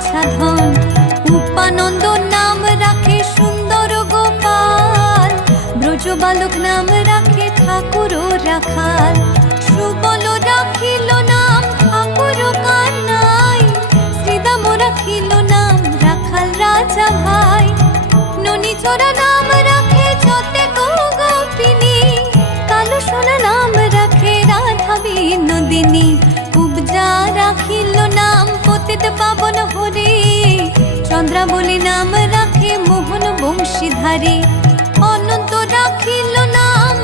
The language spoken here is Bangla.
বাছা ধন। উপানন্দ নাম রাখে সুন্দর গোপাল, ব্রজ বালক নাম রাখে ঠাকুর রাখাল। সুবল রাখিল নাম ঠাকুর কানাই, শ্রীদাম রাখিল নাম রাখাল রাজা ভাই। ননী চোরা নাম রাখে যতে গোপিনী, কালো সোনা নাম রাখে রাধা বিনোদিনী। কুবজা রাখিল নাম পতিত পাবন হরি, চন্দ্রাবলী নাম রাখে মোহন বংশীধারী। অনন্ত রাখিল নাম